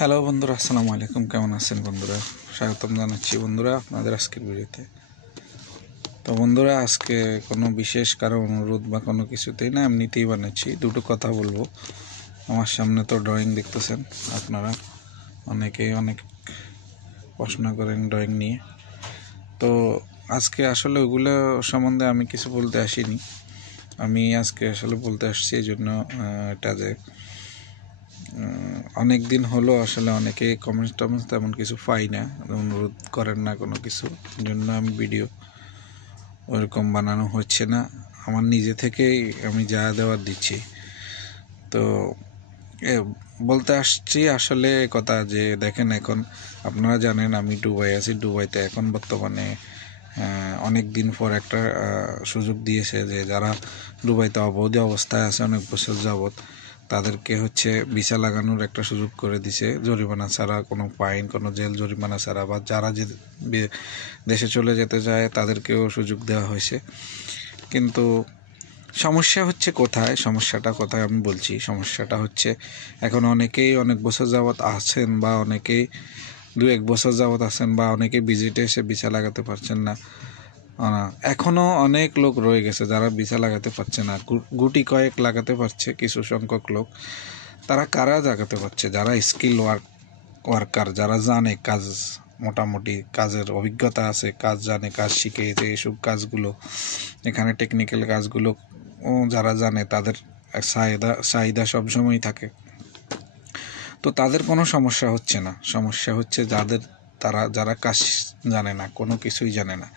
Hello বন্ধুরা, আসসালামু আলাইকুম। কেমন আছেন বন্ধুরা? স্বাগতম জানাচ্ছি বন্ধুরা আপনাদের আজকের ভিডিওতে। তো বন্ধুরা, আজকে কোনো বিশেষ কারো অনুরোধ বা কোনো কিছুতেই না, এমনিতেই বানাচ্ছি। দুটো কথা বলবো। আমার সামনে তো ড্রয়িং দেখতেছেন আপনারা, অনেকেই অনেক প্রশ্ন করেন ড্রয়িং নিয়ে। তো আজকে আসলে ওগুলো সম্বন্ধে আমি কিছু বলতে আসিনি। আমি আজকে আসলে বলতে আসছি এই জন্য এটা যে অনেক দিন হলো আসলে অনেকে কমেন্টস তেমন কিছু পাই না, অনুরোধ করেন না কোনো কিছু জন্য আমি ভিডিও ওরকম বানানো হচ্ছে না। আমার নিজে থেকেই আমি যা দেওয়ার দিচ্ছি। তো বলতে আসছি আসলে কথা যে দেখেন, এখন আপনারা জানেন আমি দুবাই আছি। দুবাইতে এখন বর্তমানে অনেক দিন পর একটা সুযোগ দিয়েছে যে যারা দুবাইতে অবৈধ অবস্থায় আছে অনেক বছর যাবৎ, তাদেরকে ভিসা লাগানোর একটা সুযোগ করে দিছে, জরিমানা ছাড়া, কোনো ফাইন, কোনো জেল জরিমানা ছাড়া। বা যারা যে দেশে চলে যেতে চায় তাদেরকেও সুযোগ দেওয়া হয়েছে। কিন্তু সমস্যা কোথায়? সমস্যাটা কোথায় আমি বলছি। সমস্যাটা এখন অনেকেই অনেক বছর যাবৎ আছেন, বা অনেকেই 2-1 বছর যাবৎ আছেন, বা অনেকে ভিজিটে এসে ভিসা লাগাতে পারছেন না। এখনও অনেক লোক রয়ে গেছে যারা ভিসা লাগাতে পারছে না। গুটি কয়েক লাগাতে পারছে কিছু সংখ্যক লোক। তারা কারা লাগাতে পারছে? যারা স্কিল ওয়ার্কার, যারা জানে কাজ, মোটামুটি কাজের অভিজ্ঞতা আছে, কাজ জানে, কাজ শিখেছে, এইসব কাজগুলো, এখানে টেকনিক্যাল কাজগুলো যারা জানে, তাদের চাহিদা সবসময় থাকে। তো তাদের কোনো সমস্যা হচ্ছে না। সমস্যা যারা কাজ জানে না, কোনো কিছুই জানে না।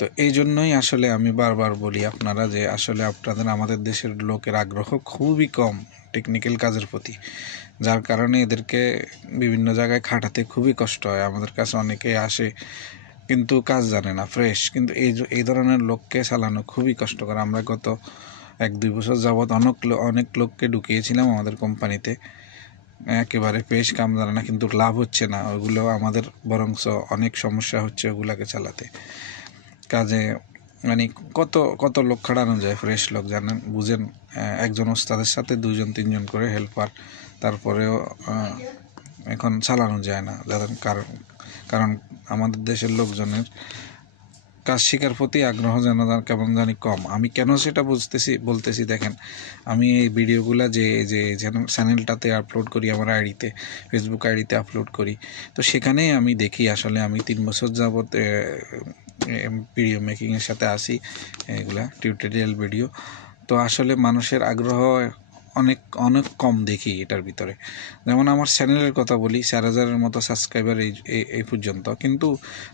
তো এই জন্যই আসলে আমি বারবার বলি আপনারা যে আসলে আমাদের দেশের লোকের আগ্রহ খুবই কম টেকনিক্যাল কাজের প্রতি, যার কারণে এদেরকে বিভিন্ন জায়গায় খাটাতে খুবই কষ্ট হয়। আমাদের কাছে অনেকেই আসে কিন্তু কাজ জানে না, ফ্রেশ, কিন্তু এই ধরনের লোককে চালানো খুবই কষ্টকর। আমরা গত 1-2 বছর যাবৎ অনেক লোককে ঢুকিয়েছিলাম আমাদের কোম্পানিতে, একেবারে পেশ কাম জানে না, কিন্তু লাভ হচ্ছে না ওগুলো আমাদের, বরঞ্চ অনেক সমস্যা হচ্ছে ওগুলাকে চালাতে। কাজে মানে কত লোক খাটানো যায়, ফ্রেশ লোক, জানেন, বুঝেন। একজন ওস্তাদের সাথে 2-3 করে হেল্পার, তারপরেও এখন চালানো যায় না। কারণ আমাদের দেশের লোকজনের কাজ শেখার প্রতি আগ্রহ যেন কেমন জানি কম। আমি কেন সেটা বলতেছি দেখেন, আমি এই ভিডিওগুলো যে চ্যানেলটাতে আপলোড করি, আমার আইডিতে, ফেসবুক আইডিতে আপলোড করি, তো সেখানেই আমি দেখি আসলে আমি 3 বছর যাবৎ ভিডিও মেকিংয়ের সাথে আসি, এগুলা টিউটোরিয়াল ভিডিও। তো আসলে মানুষের আগ্রহ অনেক কম দেখি এটার ভিতরে। যেমন আমার চ্যানেলের কথা বলি, 4,000-এর মতো সাবস্ক্রাইবার এই পর্যন্ত, কিন্তু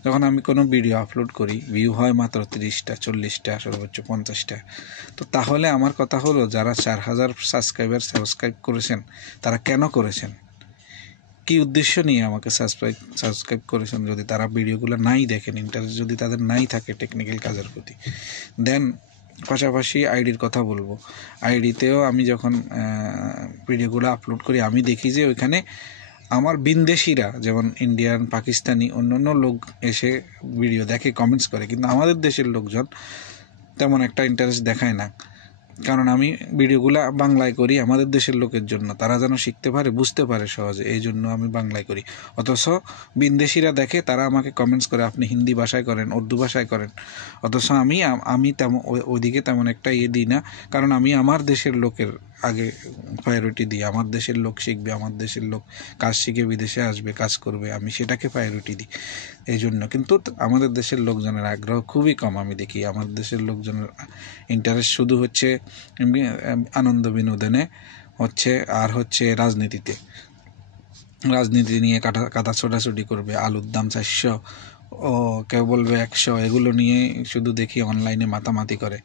যখন আমি কোনো ভিডিও আপলোড করি, ভিউ হয় মাত্র 30টা, 40টা, সর্বোচ্চ 50টা। তো তাহলে আমার কথা হলো, যারা 4,000 সাবস্ক্রাইব করেছেন, তারা কেন করেছেন? কি উদ্দেশ্য নিয়ে আমাকে সাবস্ক্রাইব করেছেন? যদি তারা ভিডিওগুলো নাই দেখেন, ইন্টারেস্ট যদি তাদের নাই থাকে টেকনিক্যাল কাজের প্রতি, দেন পাশাপাশি আইডির কথা বলবো। আইডিতেও আমি যখন ভিডিওগুলো আপলোড করি, আমি দেখি যে ওইখানে আমার বিনদেশিরা, যেমন ইন্ডিয়ান, পাকিস্তানি, অন্য লোক এসে ভিডিও দেখে, কমেন্টস করে, কিন্তু আমাদের দেশের লোকজন তেমন একটা ইন্টারেস্ট দেখায় না। কারণ আমি ভিডিওগুলো বাংলায় করি আমাদের দেশের লোকের জন্য, তারা যেন শিখতে পারে, বুঝতে পারে সহজে, এই জন্য আমি বাংলায় করি। অথচ বিনদেশিরা দেখে, তারা আমাকে কমেন্টস করে, আপনি হিন্দি ভাষায় করেন, উর্দু ভাষায় করেন। অথচ আমি তেমন ওইদিকে তেমন একটা দিই না, কারণ আমি আমার দেশের লোকের আগে প্রায়োরিটি দিই। আমার দেশের লোক শিখবে, আমার দেশের লোক কাজ শিখে বিদেশে আসবে, কাজ করবে, আমি সেটাকে প্রায়োরিটি দিই এই জন্য। কিন্তু আমাদের দেশের লোকজনের আগ্রহ খুবই কম। আমি দেখি আমাদের দেশের লোকজনের ইন্টারেস্ট শুধু আনন্দ বিনোদনে আর রাজনীতি নিয়ে কাটা ছোটাছুটি করবে। আলুর দাম 400, ও কেউ বলবে 100, এগুলো নিয়ে শুধু দেখি অনলাইনে মাতামাতি করে।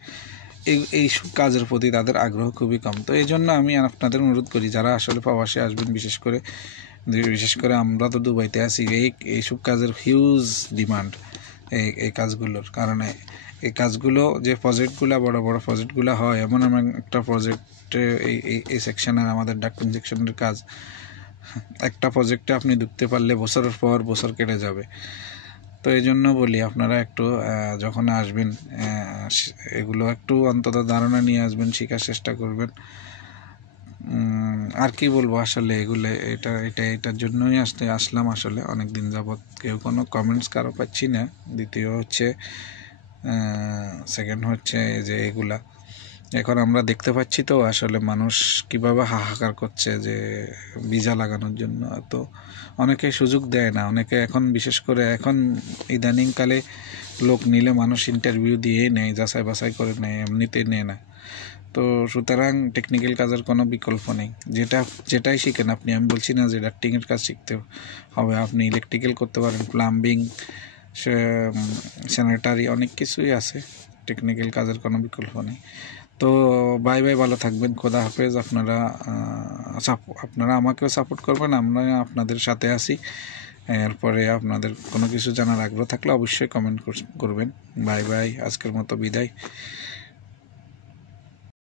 এই কাজের প্রতি তাদের আগ্রহ খুবই কম। তো এই জন্য আমি আপনাদের অনুরোধ করি, যারা আসলে প্রবাসে আসবেন, বিশেষ করে আমরা তো দুবাইতে আছি, এইসব কাজের হিউজ ডিমান্ড এই কাজগুলোর কারণে। এই কাজগুলো, যে প্রজেক্টগুলো, বড় বড় প্রজেক্টগুলো হয়, এমন একটা প্রজেক্টে এই সেকশনের, আমাদের ডাক্তার সেকশনের কাজ, একটা প্রজেক্টে আপনি ঢুকতে পারলে বছরের পর বছর কেটে যাবে। তো এই জন্য বলি, আপনারা একটু যখন আসবেন, এগুলো একটু অন্তত ধারণা নিয়ে আসবেন, শেখার চেষ্টা করবেন। আর কি বলবো আসলে এগুলো এটার জন্যই আসলাম আসলে অনেক দিন যাবৎ কেউ কোনো কমেন্টস কারো পাচ্ছি না। দ্বিতীয় হচ্ছে সেকেন্ড হচ্ছে যে এগুলা এখন আমরা দেখতে পাচ্ছি তো আসলে মানুষ কিভাবে হাহাকার করছে যে ভিসা লাগানোর জন্য। তো অনেকে সুযোগ দেয় না, অনেকে এখন বিশেষ করে এখন ইদানিংকালে লোক নিলে মানুষ ইন্টারভিউ দিয়েই নেয়, যাচাই বাছাই করে নেয়, এমনিতেই নেয় না। তো সুতরাং টেকনিক্যাল কাজের কোনো বিকল্প নেই, যেটাই শিখেন আপনি। আমি বলছি না যে ডাক্টিংয়ের কাজ শিখতে হবে, আপনি ইলেকট্রিক্যাল করতে পারেন, প্লাম্বিং, স্যানিটারি, অনেক কিছুই আছে। টেকনিক্যাল কাজের কোনো বিকল্প নেই। তো বাই বাই, ভালো থাকবেন, খোদা হাফেজ। আপনারা আমাকেও সাপোর্ট করবেন, আমরা আপনাদের সাথে আছি। এরপরে আপনাদের কোনো কিছু জানার আগ্রহ থাকলে অবশ্যই কমেন্ট করবেন। বাই বাই, আজকের মতো বিদায়।